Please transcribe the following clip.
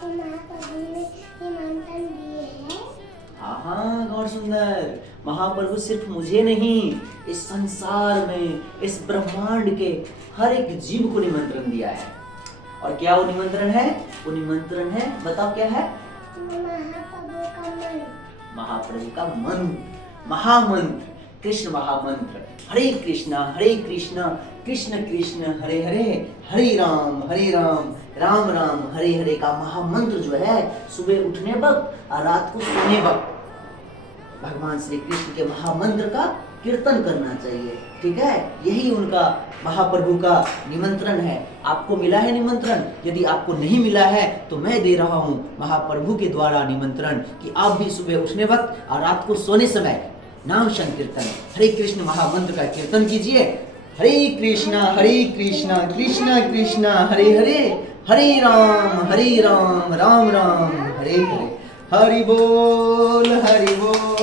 आपको महाप्रभु ने निमंत्रण दिए हैं। हाँ गौर सुंदर, महाप्रभु सिर्फ मुझे नहीं, इस संसार में, इस ब्रह्मांड के हर एक जीव को निमंत्रण दिया है। और क्या वो निमंत्रण है? वो निमंत्रण है, बताओ क्या है? महाप्रभु का मन। महाप्रभु का मंत्र, महामंत्र, कृष्ण महामंत्र, हरे कृष्णा कृष्ण कृष्ण हरे हरे, हरे राम राम राम हरे हरे का महामंत्र जो है, सुबह उठने वक्त और रात को सोने वक्त भगवान श्री कृष्ण के महामंत्र का कीर्तन करना चाहिए। ठीक है, यही उनका महाप्रभु का निमंत्रण है। आपको मिला है निमंत्रण? यदि आपको नहीं मिला है तो मैं दे रहा हूँ महाप्रभु के द्वारा निमंत्रण कि आप भी सुबह उठने वक्त और रात को सोने समय नाम संकीर्तन हरे कृष्ण महामंत्र का कीर्तन कीजिए। हरे कृष्णा कृष्ण कृष्ण हरे हरे, हरे राम राम राम हरे हरे। हरि बोल हरि बोल।